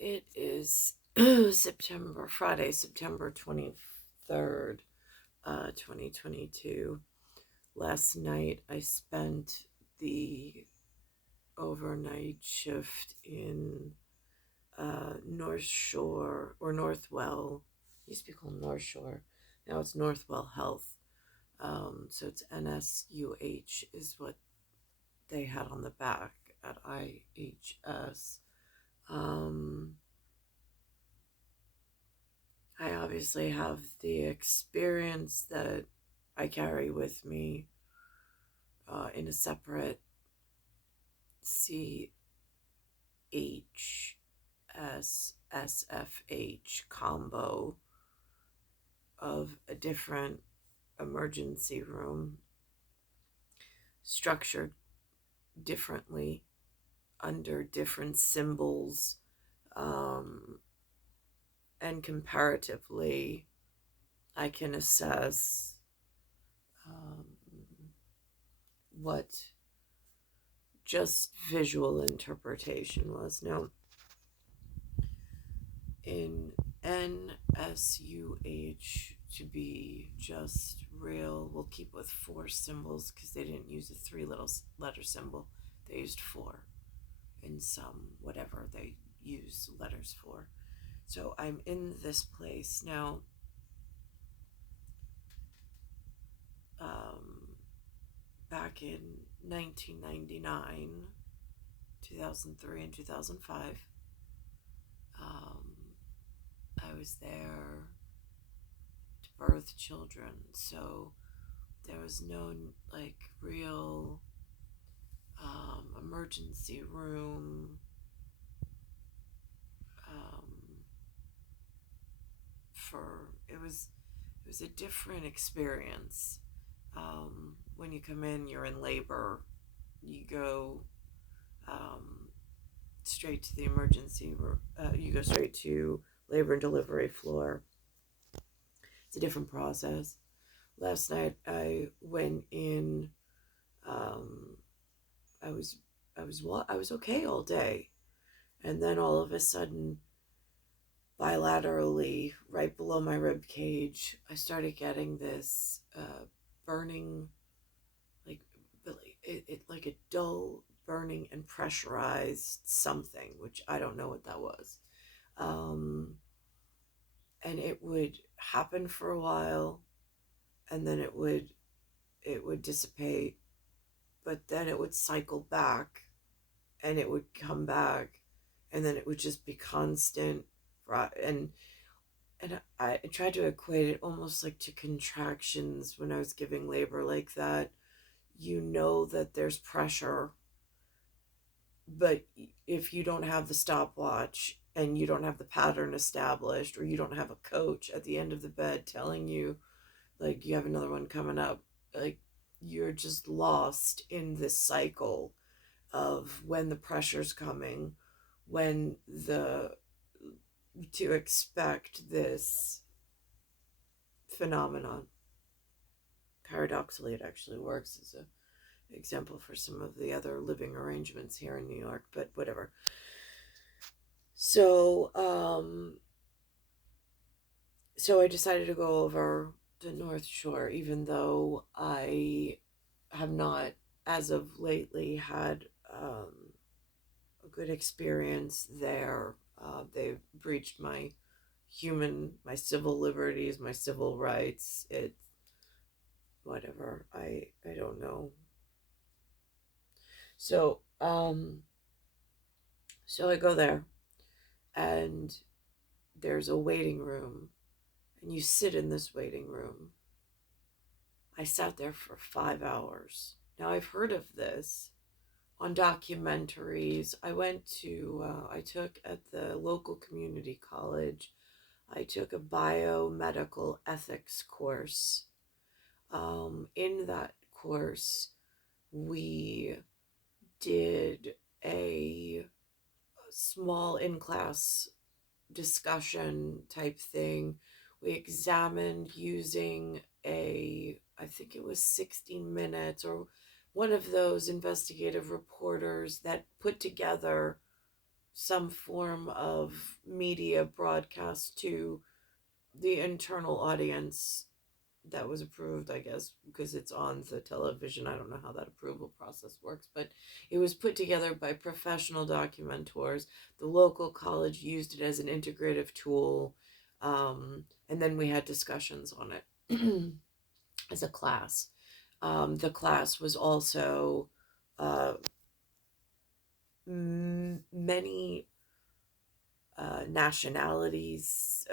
It is Friday, September 23rd, 2022. Last night I spent the overnight shift in North Shore or Northwell. It used to be called North Shore. Now it's Northwell Health. So it's NSUH is what they had on the back at IHS. Um, I obviously have the experience that I carry with me in a separate CHSSFH combo of a different emergency room structured differently under different symbols, and comparatively I can assess what just visual interpretation was. Now, in NSUH, to be just real, we'll keep with 4 symbols because they didn't use a 3 letter symbol. They used 4 in some, whatever they use letters for. So I'm in this place now. Back in 1999, 2003, and 2005, I was there to birth children. So there was no real emergency room it was a different experience. When you come in, you're in labor. You go straight to the emergency room. You go straight to labor and delivery floor. It's a different process. Last night I went in. I was okay all day, and then all of a sudden, bilaterally, right below my rib cage, I started getting this burning, like a dull burning and pressurized something, which I don't know what that was. And it would happen for a while, and then it would dissipate, but then it would cycle back, and it would come back, and then it would just be constant. And I tried to equate it almost like to contractions when I was giving labor like that. You know that there's pressure, but if you don't have the stopwatch and you don't have the pattern established, or you don't have a coach at the end of the bed telling you, like, you have another one coming up, like, you're just lost in this cycle of when the pressure's coming, when to expect this phenomenon. Paradoxically, it actually works as an example for some of the other living arrangements here in New York, but whatever. So, so I decided to go over to North Shore, even though I have not, as of lately, had a good experience there. They've breached my civil liberties, my civil rights. Whatever. I don't know. So, so I go there, and there's a waiting room, and you sit in this waiting room. I sat there for 5 hours. Now, I've heard of this on documentaries. I took at the local community college, I took a biomedical ethics course. In that course, we did a small in-class discussion type thing. We examined using I think it was 60 Minutes, or one of those investigative reporters that put together some form of media broadcast to the internal audience that was approved, I guess, because it's on the television. I don't know how that approval process works, but it was put together by professional documentors. The local college used it as an integrative tool, and then we had discussions on it as a class. The class was also uh, many nationalities,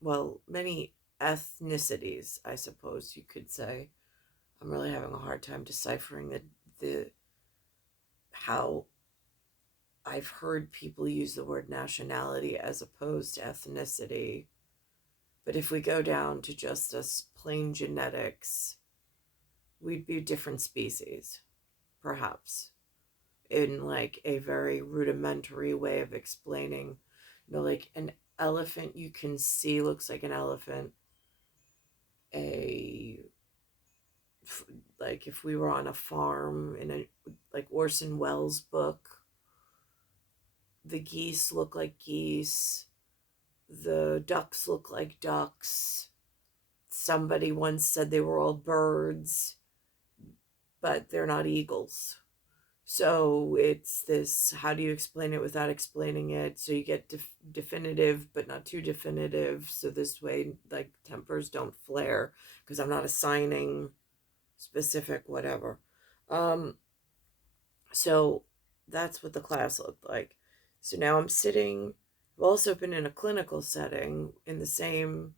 well, many ethnicities, I suppose you could say. I'm really having a hard time deciphering the how I've heard people use the word nationality as opposed to ethnicity. But if we go down to just us plain genetics, we'd be different species, perhaps, in like a very rudimentary way of explaining. Like an elephant you can see looks like an elephant. A like if we were on a farm in a like Orson Welles book, the geese look like geese, the ducks look like ducks. Somebody once said they were all birds, but they're not eagles. So it's this, how do you explain it without explaining it? So you get definitive, but not too definitive. So this way, like tempers don't flare because I'm not assigning specific whatever. Um, so that's what the class looked like. So now I'm sitting, I've also been in a clinical setting in the same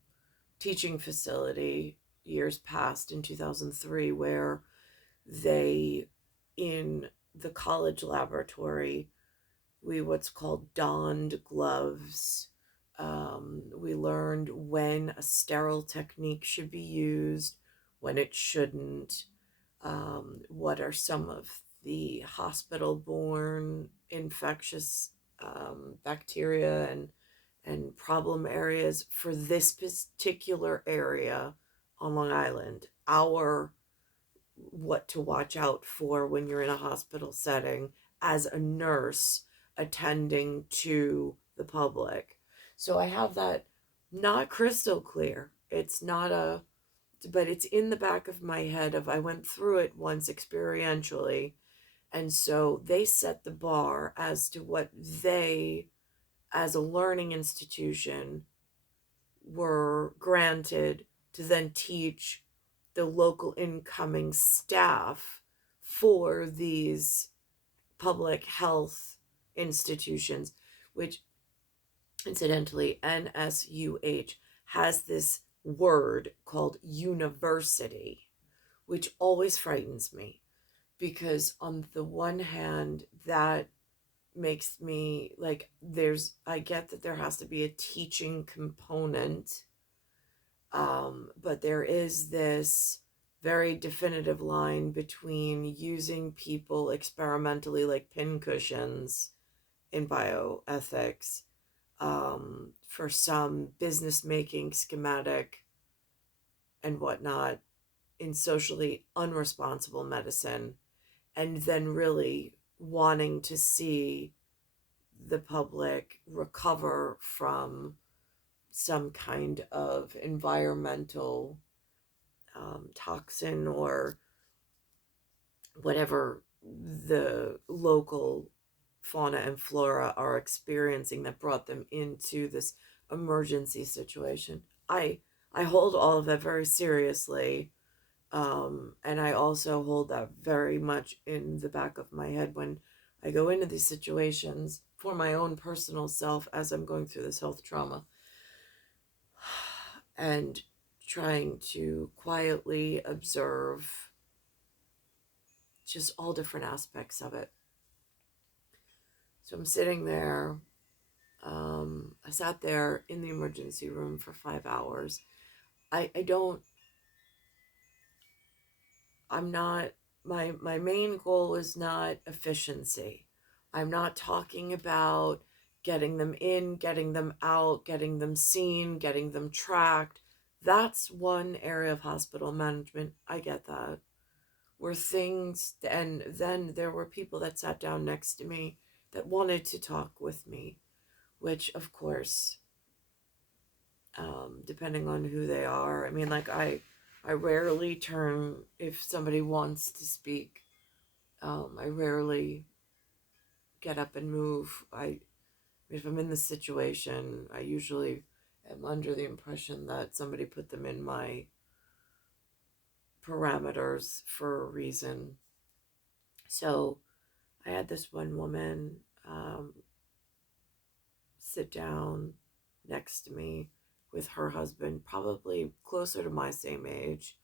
teaching facility years past in 2003 where they, in the college laboratory, we what's called donned gloves. We learned when a sterile technique should be used, when it shouldn't, what are some of the hospital-borne infectious bacteria and problem areas for this particular area on Long Island. Our what to watch out for when you're in a hospital setting as a nurse attending to the public. So I have that not crystal clear. It's not a, but it's in the back of my head of I went through it once experientially. And so they set the bar as to what they, as a learning institution, were granted to then teach the local incoming staff for these public health institutions, which incidentally, NSUH has this word called university, which always frightens me because, on the one hand, that makes me like, I get that there has to be a teaching component, but there is this very definitive line between using people experimentally like pincushions in bioethics, for some business making schematic and whatnot in socially unresponsible medicine, and then really wanting to see the public recover from some kind of environmental toxin or whatever the local fauna and flora are experiencing that brought them into this emergency situation. I hold all of that very seriously, and I also hold that very much in the back of my head when I go into these situations for my own personal self as I'm going through this health trauma and trying to quietly observe just all different aspects of it. So I'm sitting there. I sat there in the emergency room for 5 hours. I don't, I'm not, my main goal is not efficiency. I'm not talking about getting them in, getting them out, getting them seen, getting them tracked. That's one area of hospital management. I get that. Were things, and then there were people that sat down next to me that wanted to talk with me, which of course, depending on who they are, I mean, like I rarely turn if somebody wants to speak. I rarely get up and move. If I'm in the situation, I usually am under the impression that somebody put them in my parameters for a reason. So I had this one woman sit down next to me with her husband, probably closer to my same age.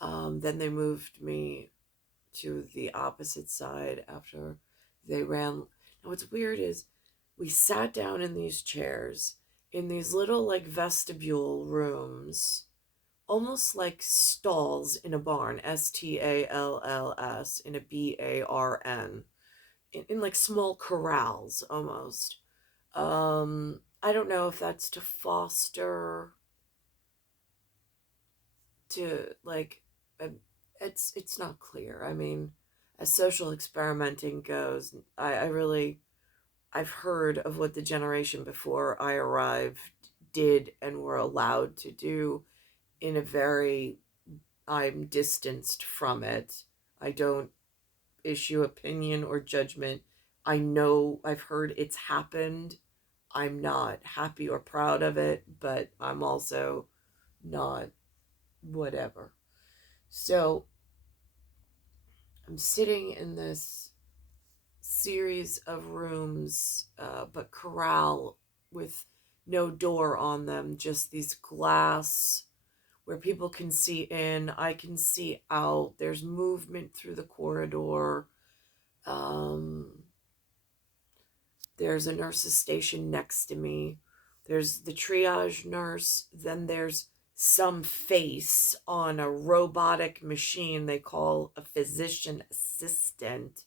Then they moved me to the opposite side after they ran. Now, what's weird is we sat down in these chairs in these little like vestibule rooms, almost like stalls in a barn, STALLS, in a BARN, in like small corrals almost. I don't know if that's to foster, to like, uh, it's not clear. I mean, as social experimenting goes, I really, I've heard of what the generation before I arrived did and were allowed to do in a very, I'm distanced from it. I don't issue opinion or judgment. I know I've heard it's happened. I'm not happy or proud of it, but I'm also not whatever. So I'm sitting in this series of rooms, but corral with no door on them, just these glass where people can see in, I can see out. There's movement through the corridor. Um, there's a nurse's station next to me. There's the triage nurse. Then there's some face on a robotic machine they call a physician assistant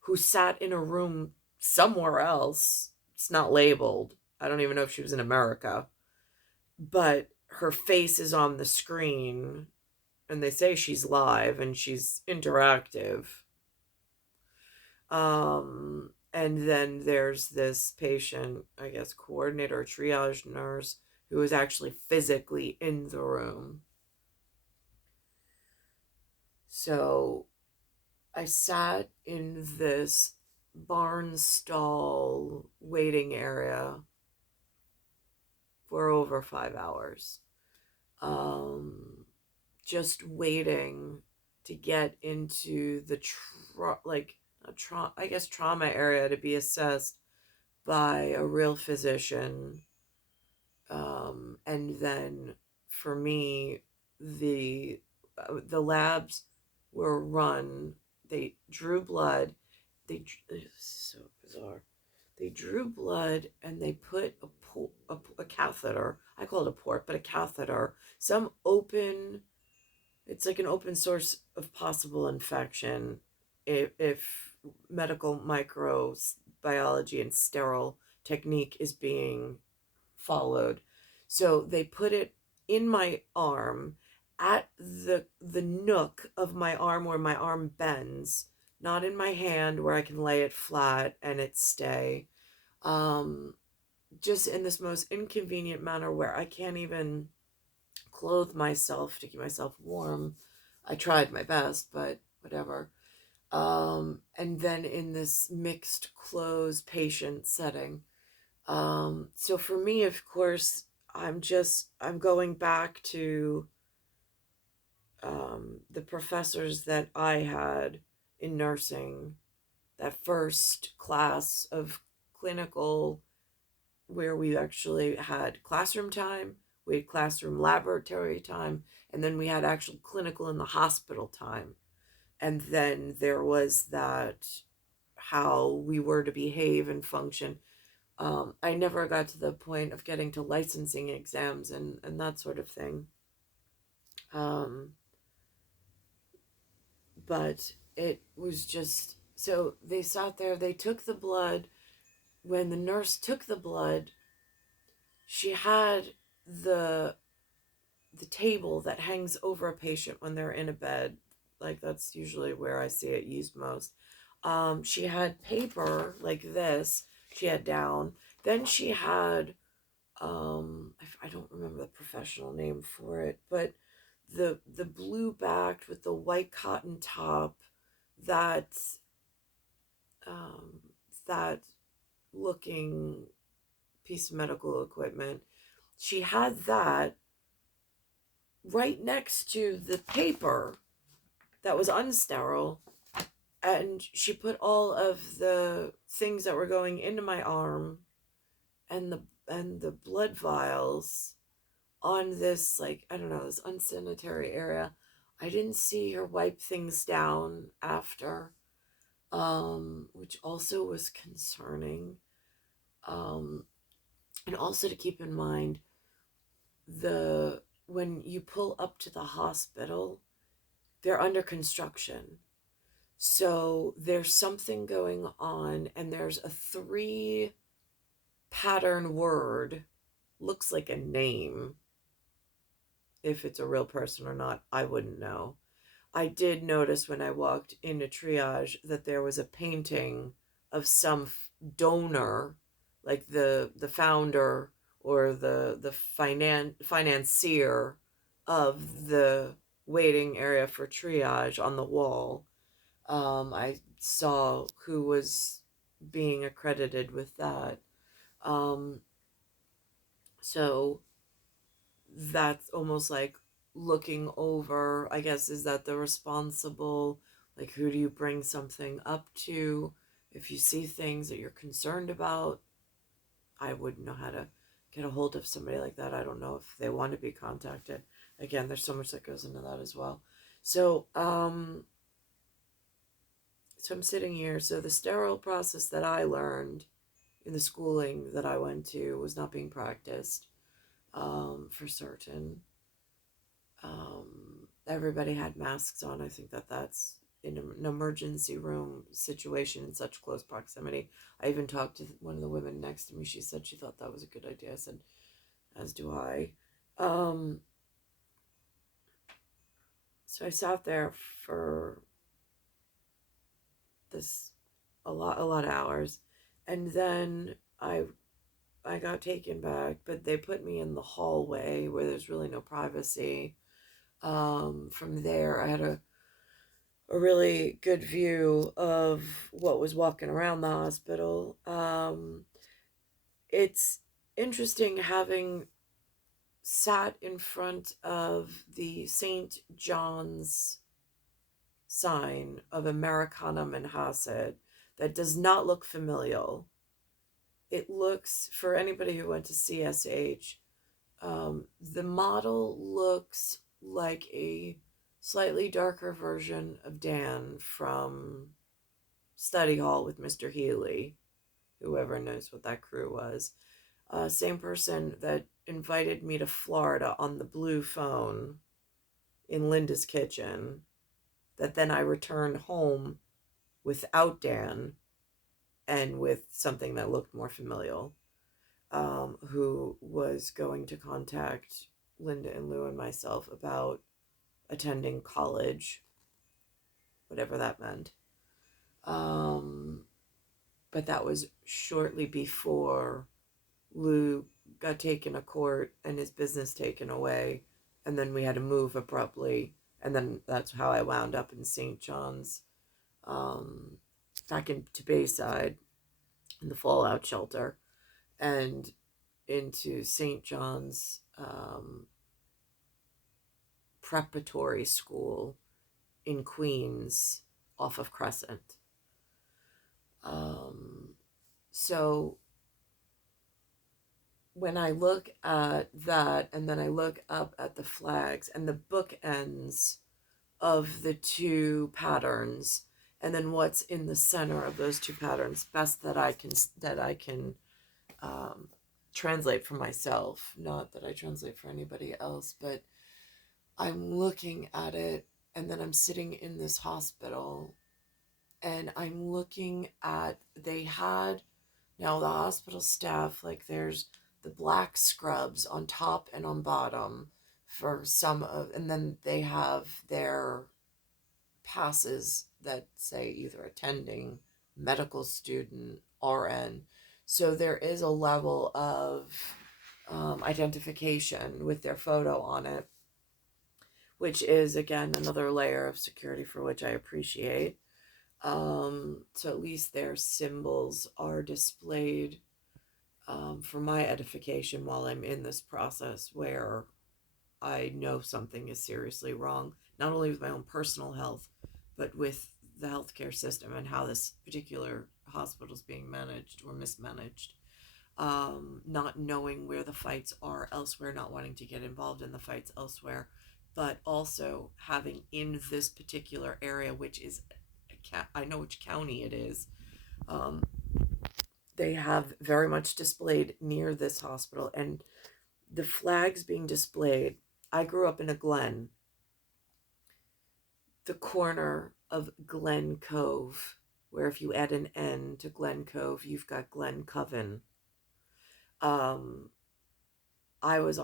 who sat in a room somewhere else. It's not labeled. I don't even know if she was in America. But her face is on the screen, and they say she's live and she's interactive. And then there's this patient, I guess, coordinator, triage nurse, who is actually physically in the room. So I sat in this barn stall waiting area for over 5 hours. Just waiting to get into the trauma area to be assessed by a real physician. And then for me, the labs were run. They drew blood. It's so bizarre. They drew blood and they put a catheter. I call it a port, but a catheter. Some open. It's like an open source of possible infection if medical microbiology and sterile technique is being followed. So they put it in my arm at the nook of my arm where my arm bends, not in my hand where I can lay it flat and it stay. Um, just in this most inconvenient manner where I can't even clothe myself to keep myself warm. I tried my best, but whatever. And then in this mixed clothes patient setting. So for me, of course, I'm going back to the professors that I had in nursing, that first class of clinical, where we actually had classroom time, we had classroom laboratory time, and then we had actual clinical in the hospital time. And then there was that, how we were to behave and function. I never got to the point of getting to licensing exams and that sort of thing. Um, but it was just, so they sat there, they took the blood. When the nurse took the blood, she had the table that hangs over a patient when they're in a bed. Like, that's usually where I see it used most. She had paper like this, she had down. Then she had, I don't remember the professional name for it, but the blue backed with the white cotton top, that um, that looking piece of medical equipment. She had that right next to the paper that was unsterile, and she put all of the things that were going into my arm and the blood vials on this, like, I don't know, this unsanitary area. I didn't see her wipe things down after, which also was concerning. um and also to keep in mind, the when you pull up to the hospital, they're under construction. So there's something going on, and there's a three pattern word, looks like a name. If it's a real person or not, I wouldn't know. I did notice when I walked into triage that there was a painting of some donor, like the founder or the financier of the waiting area for triage on the wall. I saw who was being accredited with that. Um, so that's almost like looking over, I guess, is that the responsible, like, who do you bring something up to if you see things that you're concerned about? I wouldn't know how to get a hold of somebody like that. I don't know if they want to be contacted. Again, there's so much that goes into that as well. So I'm sitting here. So the sterile process that I learned in the schooling that I went to was not being practiced, for certain. Everybody had masks on. I think that that's in an emergency room situation in such close proximity. I even talked to one of the women next to me. She said she thought that was a good idea. I said, as do I. Um, so I sat there for this a lot of hours, and then I got taken back, but they put me in the hallway where there's really no privacy. From there, I had a really good view of what was walking around the hospital. It's interesting having sat in front of the St. John's sign of Americana Manhasset that does not look familial. It looks, for anybody who went to CSH, the model looks like a slightly darker version of Dan from Study Hall with Mr. Healy, whoever knows what that crew was. Same person that invited me to Florida on the blue phone in Linda's kitchen, that then I returned home without Dan and with something that looked more familial, who was going to contact Linda and Lou and myself about attending college, whatever that meant. But that was shortly before Lou got taken to court and his business taken away, and then we had to move abruptly, and then that's how I wound up in St. John's, um, back into Bayside in the fallout shelter, and into St. John's, preparatory school in Queens off of Crescent. Um, so when I look at that, and then I look up at the flags and the bookends of the two patterns, and then what's in the center of those two patterns, best that I can um, translate for myself, not that I translate for anybody else, but I'm looking at it, and then I'm sitting in this hospital, and I'm looking at, they had, now the hospital staff, like, there's the black scrubs on top and on bottom for some of, and then they have their passes that say either attending, medical student, RN. So there is a level of identification with their photo on it, which is, again, another layer of security for which I appreciate. So at least their symbols are displayed for my edification while I'm in this process where I know something is seriously wrong, not only with my own personal health, but with the healthcare system and how this particular hospital is being managed or mismanaged. Not knowing where the fights are elsewhere, not wanting to get involved in the fights elsewhere, but also having in this particular area, which is, I know which county it is, um, they have very much displayed near this hospital, and the flags being displayed. I grew up in a Glen, the corner of Glen Cove, where if you add an N to Glen Cove, you've got Glen Coven. Um, I was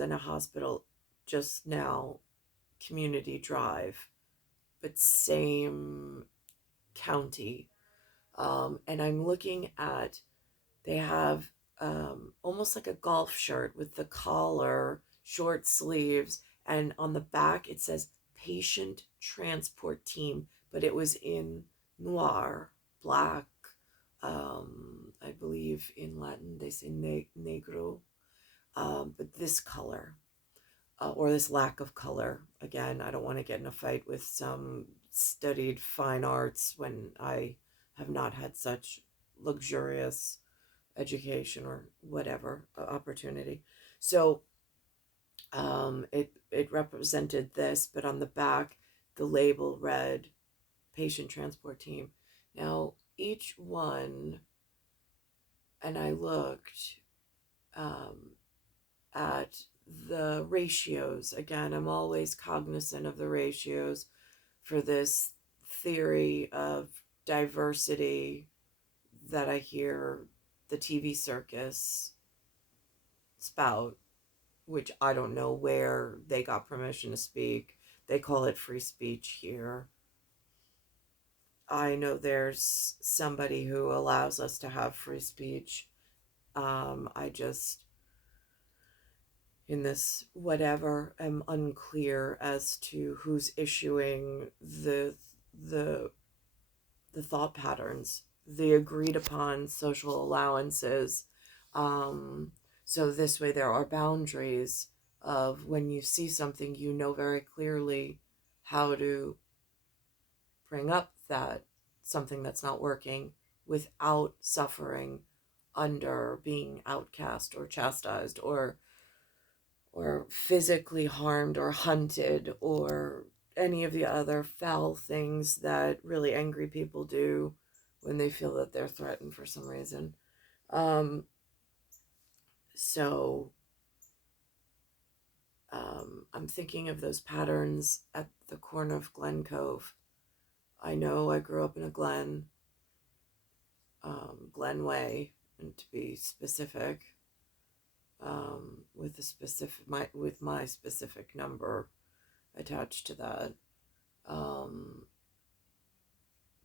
in a hospital just now, Community Drive, but same county. And I'm looking at, they have almost like a golf shirt with the collar, short sleeves, and on the back it says patient transport team, but it was in noir, black. I believe in Latin they say negro, but this color, or this lack of color. Again, I don't want to get in a fight with some studied fine arts when I have not had such luxurious education or whatever opportunity. So it represented this, but on the back, the label read patient transport team. Now, each one, and I looked at the ratios. Again, I'm always cognizant of the ratios for this theory of diversity that I hear the TV circus spout, which I don't know where they got permission to speak. They call it free speech here. I know there's somebody who allows us to have free speech. I just, in this whatever, am unclear as to who's issuing the thought patterns, the agreed upon social allowances. So this way there are boundaries of when you see something, you know very clearly how to bring up that something that's not working without suffering under being outcast or chastised or physically harmed or hunted or any of the other foul things that really angry people do when they feel that they're threatened for some reason. So I'm thinking of those patterns at the corner of Glen Cove. I know I grew up in a Glen, Glen Way, and to be specific, with my specific number attached to that.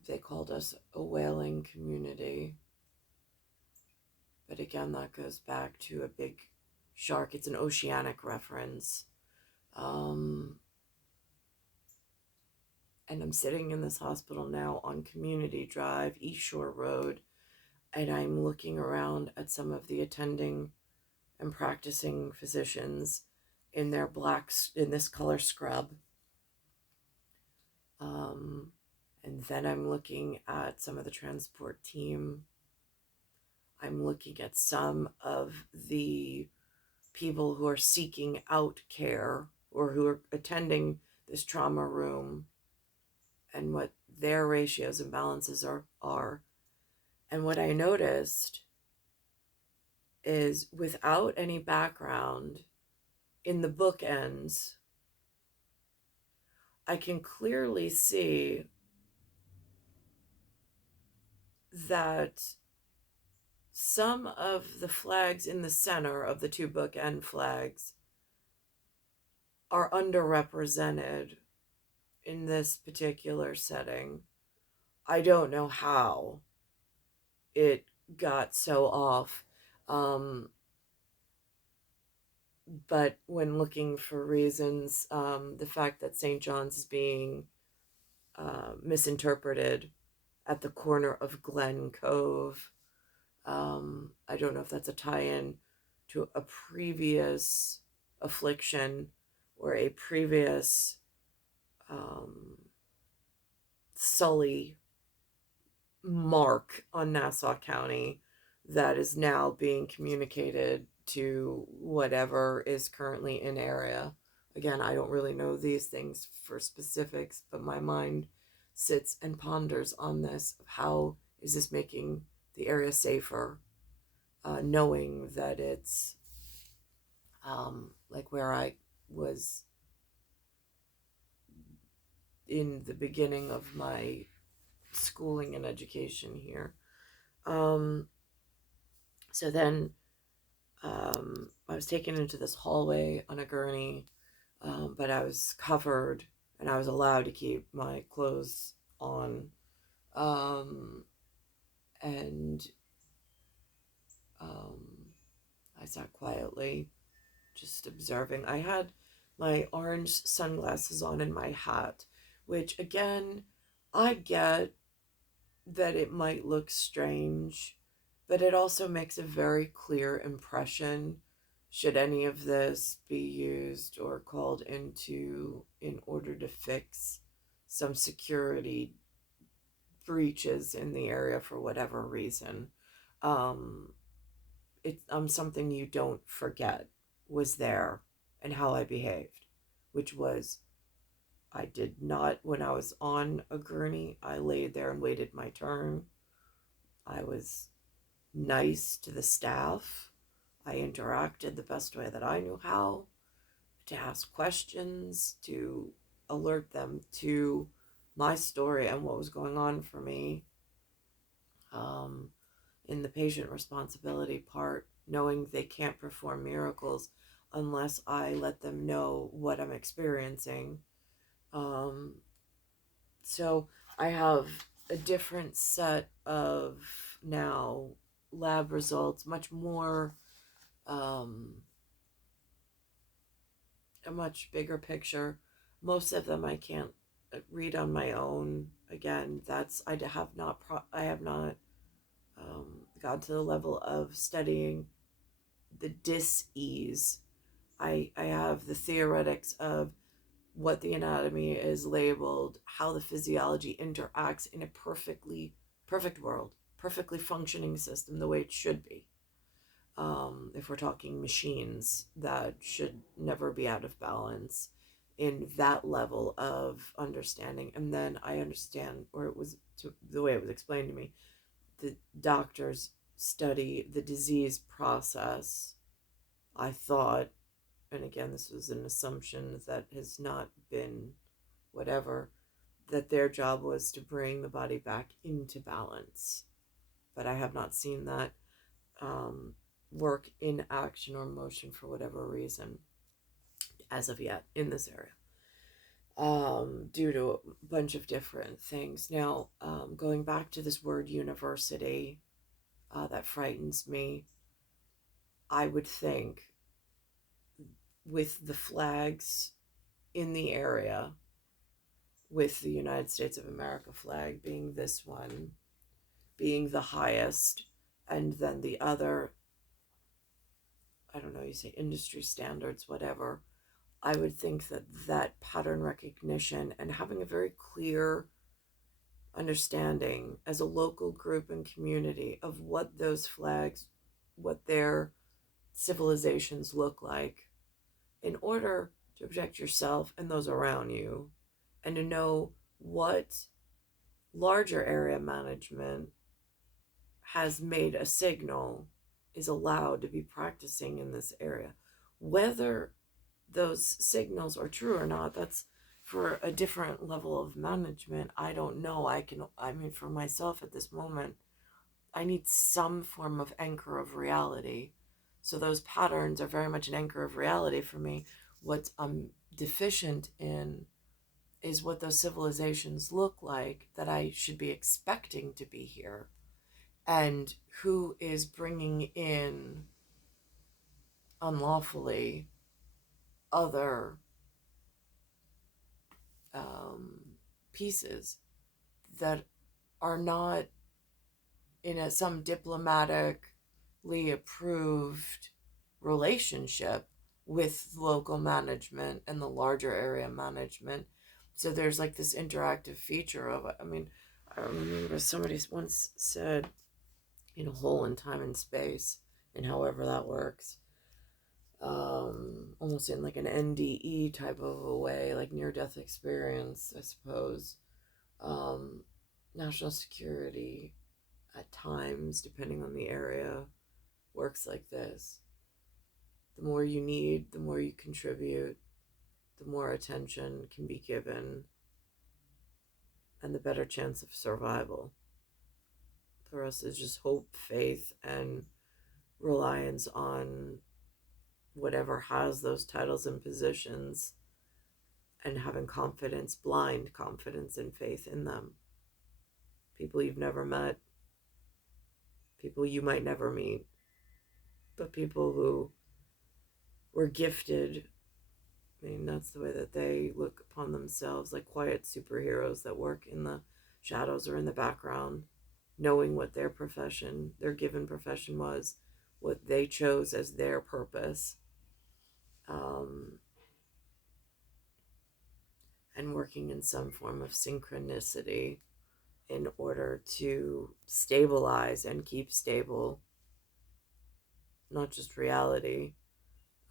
They called us a whaling community. But again, that goes back to a big shark. It's an oceanic reference. And I'm sitting in this hospital now on Community Drive, East Shore Road, and I'm looking around at some of the attending and practicing physicians in their blacks, in this color scrub. And then I'm looking at some of the transport team. I'm looking at some of the people who are seeking out care or who are attending this trauma room and what their ratios and balances are. And what I noticed is, without any background in the bookends, I can clearly see that some of the flags in the center of the two bookend flags are underrepresented in this particular setting. I don't know how it got so off. Um, but when looking for reasons, the fact that St. John's is being misinterpreted at the corner of Glen Cove. I don't know if that's a tie-in to a previous affliction or a previous um, Sully mark on Nassau County that is now being communicated to whatever is currently in area. Again, I don't really know these things for specifics, but my mind sits and ponders on this of how is this making the area safer, knowing that it's like where I was in the beginning of my schooling and education here. Um, so then I was taken into this hallway on a gurney, but I was covered and I was allowed to keep my clothes on. Um, and um, I sat quietly, just observing. I had my orange sunglasses on and my hat, which again, I get that it might look strange, but it also makes a very clear impression should any of this be used or called into in order to fix some security breaches in the area for whatever reason. Um, it's something you don't forget was there and how I behaved, which was I did not, when I was on a gurney, I laid there and waited my turn. I was nice to the staff. I interacted the best way that I knew how to ask questions, to alert them to my story and what was going on for me um, in the patient responsibility part, knowing they can't perform miracles unless I let them know what I'm experiencing. Um, so I have a different set of now lab results, much more um, a much bigger picture. Most of them I can't read on my own. Again, that's I have not got to the level of studying the dis-ease. I have the theoretics of what the anatomy is labeled, how the physiology interacts in a perfect world, perfectly functioning system the way it should be. If we're talking machines that should never be out of balance in that level of understanding. And then I understand, or it was the way it was explained to me, the doctors study the disease process. I thought, and again, this was an assumption that has not been whatever, that their job was to bring the body back into balance. But I have not seen that work in action or motion for whatever reason as of yet in this area, due to a bunch of different things. Now, going back to this word university, that frightens me. I would think with the flags in the area, with the United States of America flag being this one, being the highest, and then the other, I don't know, you say industry standards, whatever. I would think that that pattern recognition and having a very clear understanding as a local group and community of what those flags, what their civilizations look like, in order to protect yourself and those around you, and to know what larger area management has made a signal is allowed to be practicing in this area. Whether those signals are true or not, that's for a different level of management. I don't know. I mean, for myself at this moment, I need some form of anchor of reality. So those patterns are very much an anchor of reality for me. What I'm deficient in is what those civilizations look like that I should be expecting to be here, and who is bringing in unlawfully other um, pieces that are not in some diplomatically approved relationship with local management and the larger area management. So there's like this interactive feature of it. I mean, I remember somebody once said, whole in time and space, and however that works, almost in like an NDE type of a way, like near death experience, I suppose. Um, National security at times, depending on the area, works like this. The more you need, the more you contribute, the more attention can be given, and the better chance of survival. The rest is just hope, faith, and reliance on whatever has those titles and positions, and having confidence, blind confidence and faith in them. People you've never met, people you might never meet, but people who were gifted. I mean, that's the way that they look upon themselves, like quiet superheroes that work in the shadows or in the background, knowing what their profession, their given profession was, what they chose as their purpose, um, and working in some form of synchronicity in order to stabilize and keep stable not just reality,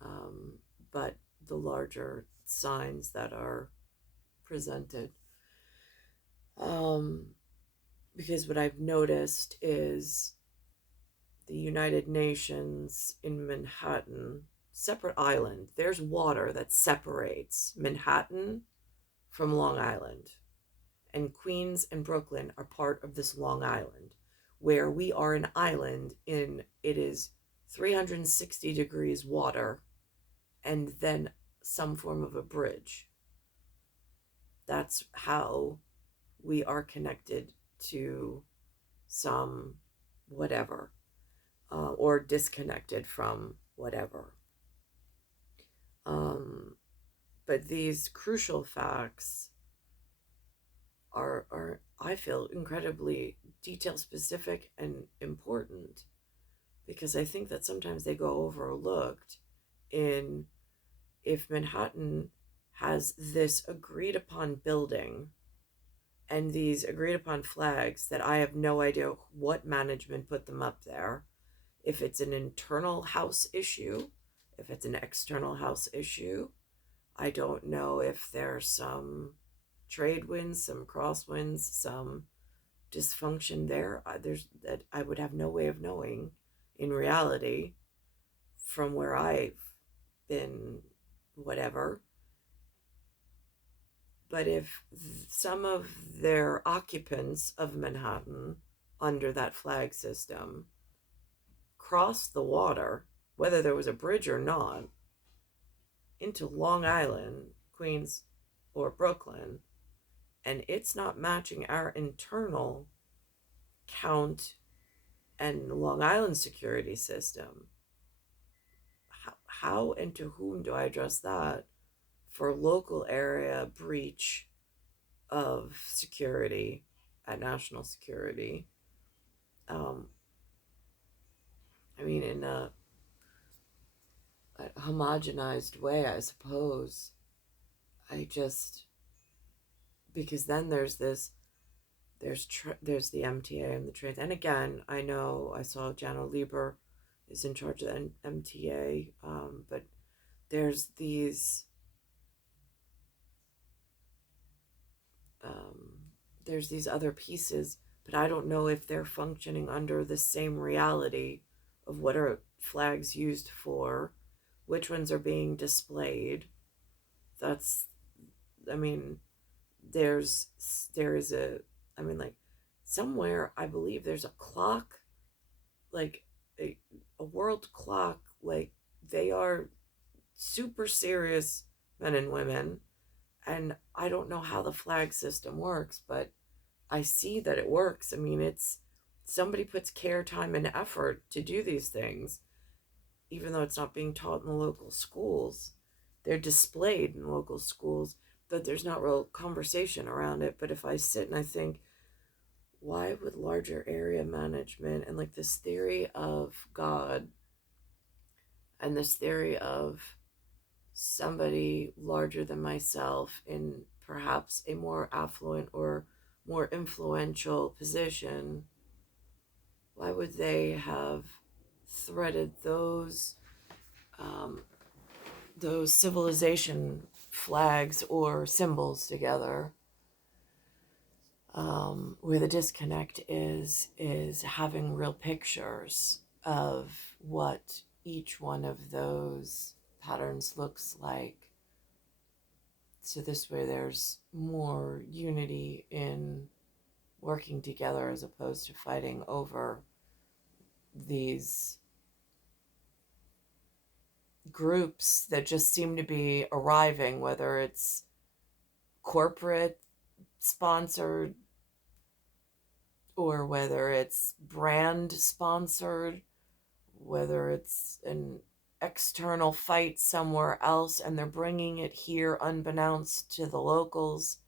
um, but the larger signs that are presented. Um, because what I've noticed is the United Nations in Manhattan, separate island, there's water that separates Manhattan from Long Island. And Queens and Brooklyn are part of this Long Island, where we are an island in it is 360 degrees water and then some form of a bridge. That's how we are connected to some whatever, or disconnected from whatever. But these crucial facts are I feel incredibly detail specific and important, because I think that sometimes they go overlooked in if Manhattan has this agreed upon building and these agreed upon flags that I have no idea what management put them up there, if it's an internal house issue, if it's an external house issue. I don't know if there's some trade winds, some crosswinds, some dysfunction there. There's that I would have no way of knowing in reality from where I've been, whatever. But if some of their occupants of Manhattan under that flag system crossed the water, whether there was a bridge or not, into Long Island, Queens, or Brooklyn, and it's not matching our internal count and Long Island security system, how and to whom do I address that for local area breach of security at national security? Um, I mean, in a homogenized way, I suppose. I just, because then there's this, there's the MTA and the trains. And again, I know I saw Jano Lieber is in charge of the MTA, but there's these um, there's these other pieces, but I don't know if they're functioning under the same reality of what are flags used for, which ones are being displayed. That's, I mean, there is a, I mean, like somewhere I believe there's a clock, like a world clock, like they are super serious men and women, And I don't know how the flag system works, but I see that it works. I mean, it's somebody puts care, time, and effort to do these things, even though it's not being taught in the local schools. They're displayed in local schools, but there's not real conversation around it. But if I sit and I think, why would larger area management and like this theory of God and this theory of somebody larger than myself in perhaps a more affluent or more influential position, why would they have threaded um, those civilization flags or symbols together? Where the disconnect is having real pictures of what each one of those patterns looks like. So this way there's more unity in working together as opposed to fighting over these groups that just seem to be arriving, whether it's corporate sponsored or whether it's brand sponsored, whether it's an external fight somewhere else and they're bringing it here unbeknownst to the locals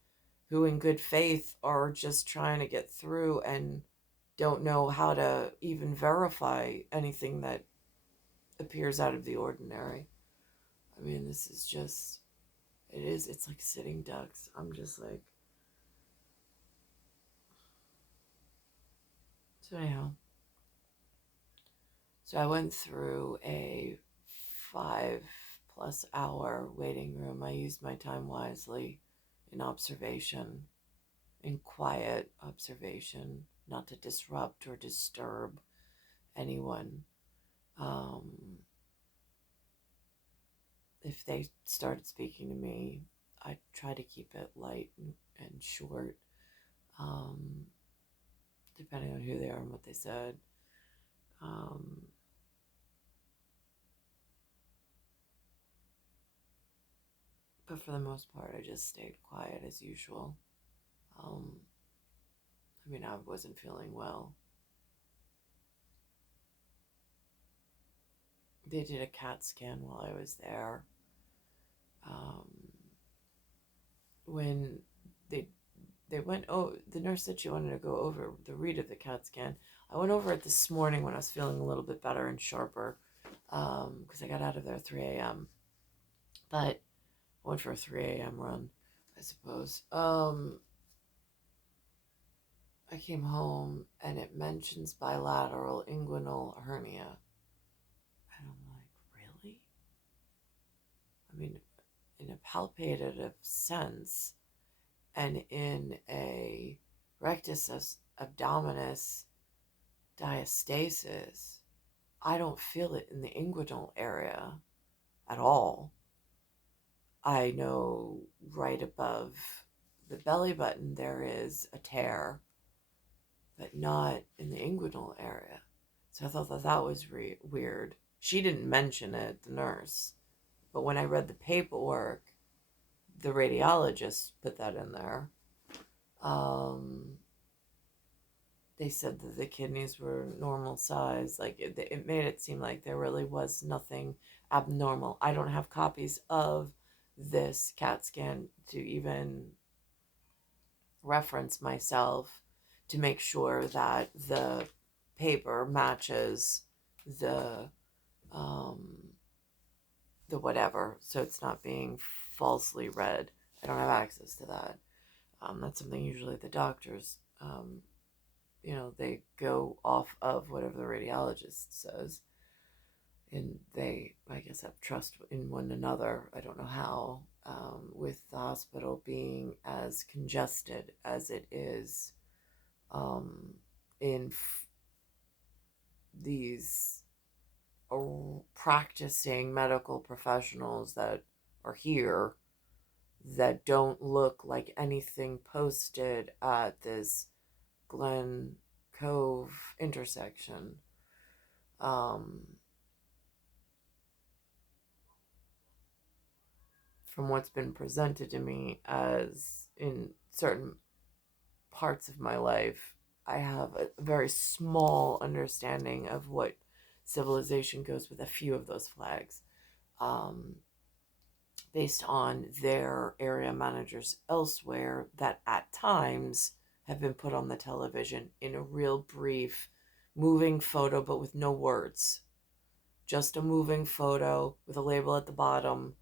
who in good faith are just trying to get through and don't know how to even verify anything that appears out of the ordinary. I mean, this is just, it's like sitting ducks. I'm just like, so anyhow. So I went through a 5+ hour waiting room. I used my time wisely in observation, in quiet observation, not to disrupt or disturb anyone. If they started speaking to me, I try to keep it light and short, um, depending on who they are and what they said. Um, but for the most part, I just stayed quiet as usual. Um, I mean, I wasn't feeling well. They did a CAT scan while I was there. Um, when they they went, oh, the nurse said she wanted to go over the read of the CAT scan. I went over it this morning when I was feeling a little bit better and sharper, because I got out of there at 3 a.m. But I went for a 3 a.m. run, I suppose. I came home and it mentions bilateral inguinal hernia. And I'm like, really? I mean, in a palpative sense and in a rectus abdominis diastasis, I don't feel it in the inguinal area at all. I know right above the belly button there is a tear, but not in the inguinal area. So I thought that was weird. She didn't mention it, the nurse, but when I read the paperwork, the radiologist put that in there. They said that the kidneys were normal size. Like it made it seem like there really was nothing abnormal. I don't have copies of this CAT scan to even reference myself to make sure that the paper matches the um, the whatever, so it's not being falsely read. I don't have access to that. That's something usually the doctors, they go off of whatever the radiologist says, and they, I guess, have trust in one another. I don't know how, with the hospital being as congested as it is, in these practicing medical professionals that are here that don't look like anything posted at this Glen Cove intersection. from what's been presented to me as in certain parts of my life, I have a very small understanding of what civilization goes with a few of those flags, um, based on their area managers elsewhere that at times have been put on the television in a real brief moving photo, but with no words. Just a moving photo with a label at the bottom.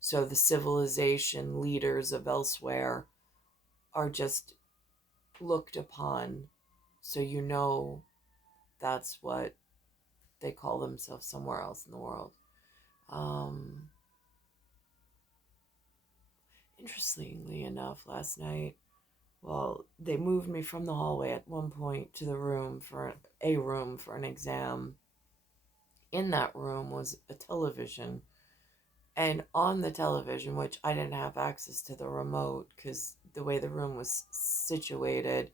So the civilization leaders of elsewhere are just looked upon. So you know that's what they call themselves somewhere else in the world. Um, Interestingly enough, last night, well, they moved me from the hallway at one point to the room for an exam. In that room was a television, and on the television, which I didn't have access to the remote because the way the room was situated,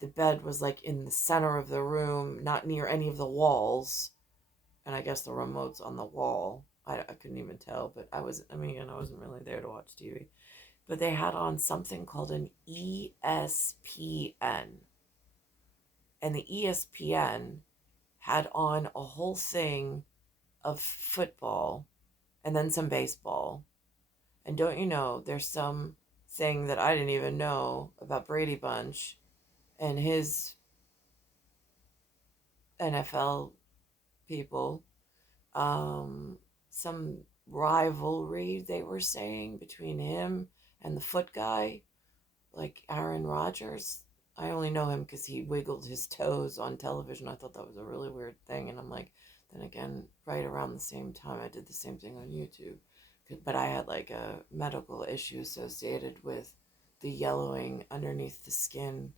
the bed was like in the center of the room, not near any of the walls, and I guess the remote's on the wall. I couldn't even tell, but I wasn't really there to watch TV. But they had on something called an ESPN. And the ESPN had on a whole thing of football and then some baseball. And don't you know, there's some thing that I didn't even know about Brady Bunch and his NFL people. Some rivalry they were saying between him and the foot guy, like Aaron Rodgers. I only know him because he wiggled his toes on television. I thought that was a really weird thing. And I'm like, then again, right around the same time, I did the same thing on YouTube. But I had like a medical issue associated with the yellowing underneath the skin.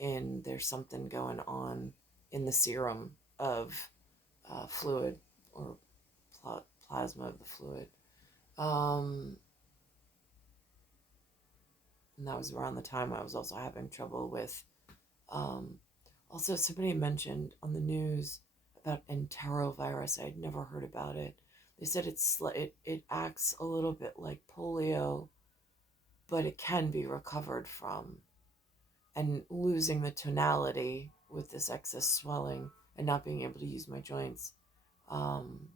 And there's something going on in the serum of fluid or plasma of the fluid. Um, and that was around the time I was also having trouble with. Um, Also, somebody mentioned on the news about enterovirus. I'd never heard about it. They said it acts a little bit like polio, but it can be recovered from. And losing the tonality with this excess swelling and not being able to use my joints. Um,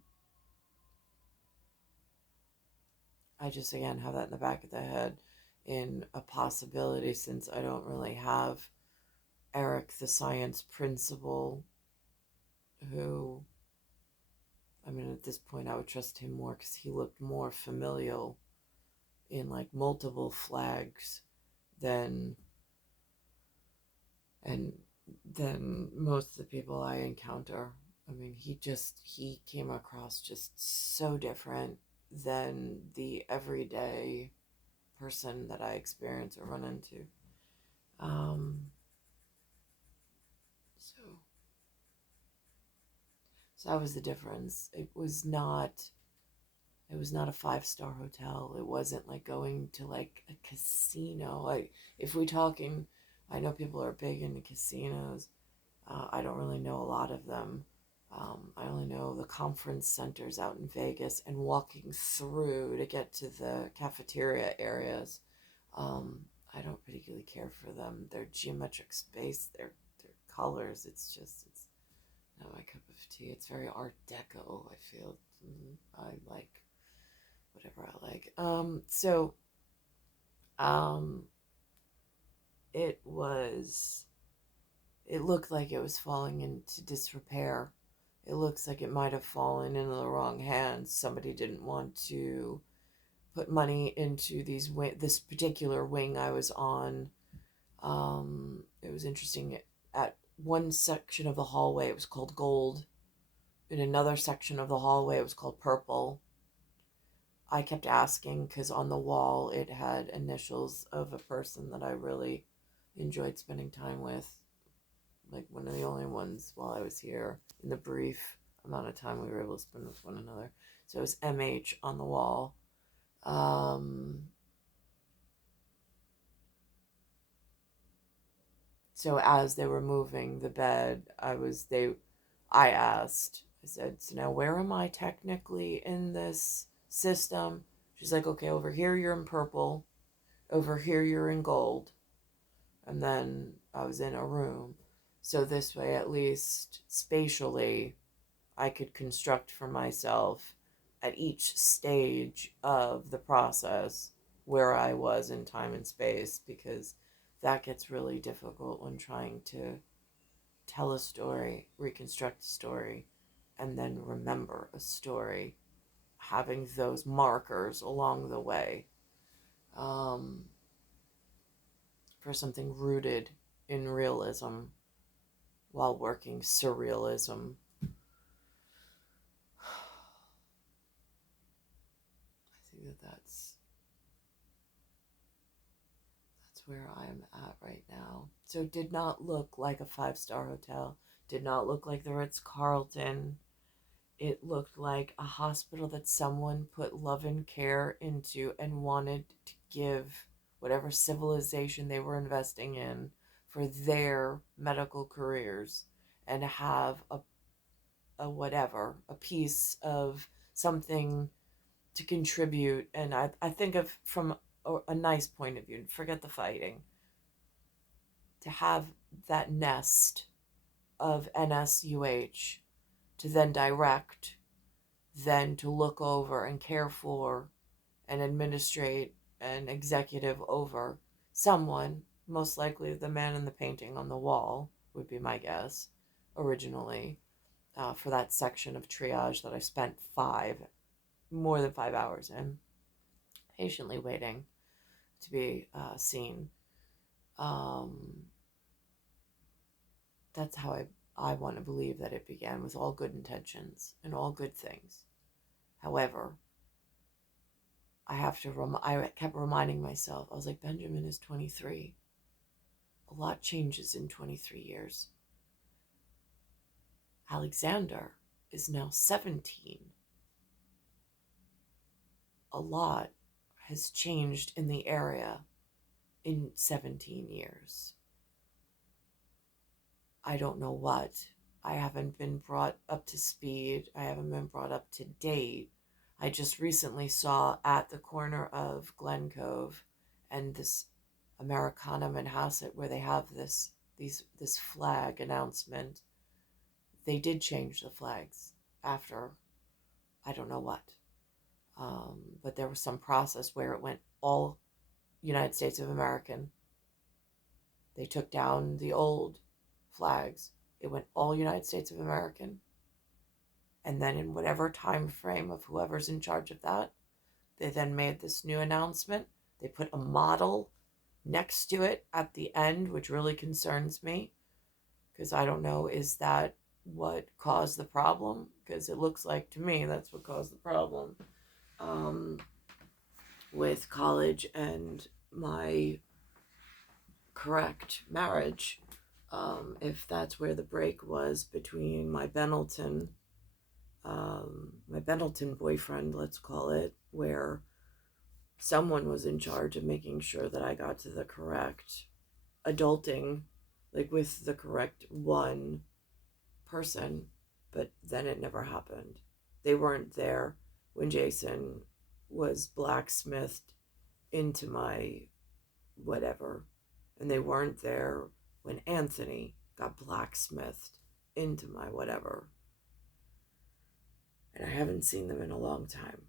I just again have that in the back of the head in a possibility, since I don't really have Eric, the science principal, who, I mean, at this point, I would trust him more because he looked more familial in like multiple flags than and than most of the people I encounter. I mean, he came across just so different than the everyday person that I experience or run into. Um, so, so that was the difference. It was not a five-star hotel. It wasn't like going to like a casino. Like if we talking, I know people are big into casinos. I don't really know a lot of them. I only know the conference centers out in Vegas and walking through to get to the cafeteria areas. I don't particularly care for them. Their geometric space, their colors. It's not my cup of tea. It's very Art Deco. I feel I like whatever I like. Um, it was, it looked like it was falling into disrepair. It looks like it might have fallen into the wrong hands. Somebody didn't want to put money into this particular wing I was on. It was interesting. At one section of the hallway, it was called gold. In another section of the hallway, it was called purple. I kept asking because on the wall it had initials of a person that I really enjoyed spending time with, like one of the only ones while I was here in the brief amount of time we were able to spend with one another. So it was MH on the wall. So as they were moving the bed, I said, so now where am I technically in this system? She's like, okay, over here you're in purple, over here you're in gold. And then I was in a room. So this way, at least spatially, I could construct for myself at each stage of the process where I was in time and space, because that gets really difficult when trying to tell a story, reconstruct a story, and then remember a story, having those markers along the way, um, for something rooted in realism while working surrealism. I think that's where I'm at right now. So it did not look like a 5-star hotel, did not look like the Ritz-Carlton. It looked like a hospital that someone put love and care into and wanted to give whatever civilization they were investing in for their medical careers, and have a whatever, a piece of something to contribute. And I think of from a nice point of view, forget the fighting, to have that nest of NSUH to then direct, then to look over and care for and administrate and executive over someone, most likely the man in the painting on the wall, would be my guess, originally, for that section of triage that I spent more than 5 hours in, patiently waiting to be seen. Um, that's how I want to believe that it began, with all good intentions and all good things. However, I kept reminding myself, I was like, Benjamin is 23. A lot changes in 23 years. Alexander is now 17. A lot has changed in the area in 17 years. I don't know what. I haven't been brought up to speed. I haven't been brought up to date. I just recently saw at the corner of Glen Cove and this Americana Manhasset, where they have this flag announcement. They did change the flags after I don't know what. But there was some process where it went all United States of American. They took down the old flags. It went all United States of American. And then in whatever time frame of whoever's in charge of that, they then made this new announcement. They put a model next to it at the end, which really concerns me, because I don't know, is that what caused the problem? Because it looks like to me that's what caused the problem, with college and my correct marriage. If that's where the break was between my Benelton boyfriend, let's call it, where someone was in charge of making sure that I got to the correct adulting, like with the correct one person, but then it never happened. They weren't there when Jason was blacksmithed into my whatever, and they weren't there when Anthony got blacksmithed into my whatever. And I haven't seen them in a long time.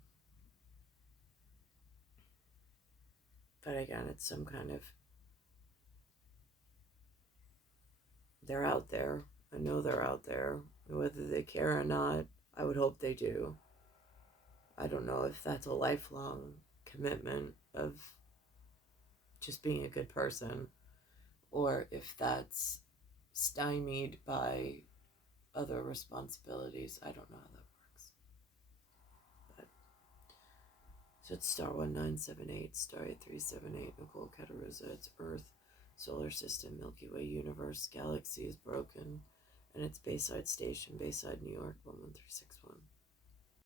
But again, it's some kind of, they're out there. I know they're out there. Whether they care or not, I would hope they do. I don't know if that's a lifelong commitment of just being a good person, or if that's stymied by other responsibilities. I don't know how that works. But so it's star 1978, star 8378, Nicole, Cattaruzza. It's Earth, solar system, Milky Way, universe, galaxy is broken, and it's Bayside Station, Bayside, New York, 11361.